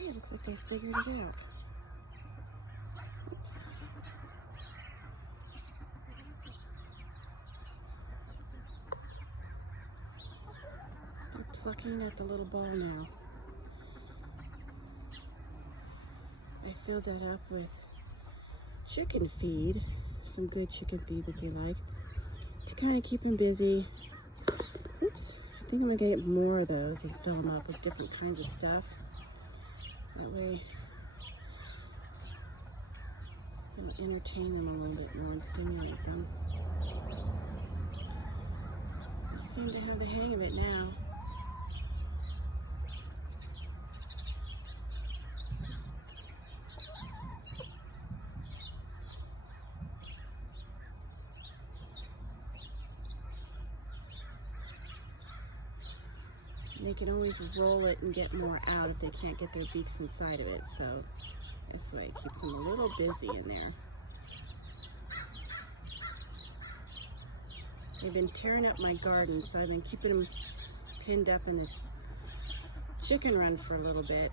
Okay, looks like they figured it out. Oops. They're plucking at the little ball now. I filled that up with chicken feed, some good chicken feed that they like, to kind of keep them busy. Oops, I think I'm gonna get more of those and fill them up with different kinds of stuff. That way, it'll entertain them a little bit more and stimulate them. They seem to have the hang of it now. They can always roll it and get more out if they can't get their beaks inside of it, so this way it keeps them a little busy in there. They've been tearing up my garden, so I've been keeping them pinned up in this chicken run for a little bit.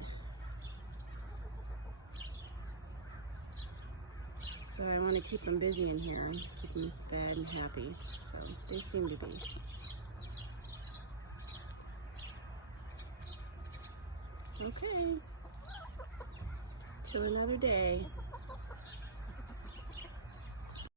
So I want to keep them busy in here, keep them fed and happy, so they seem to be. Okay, till another day.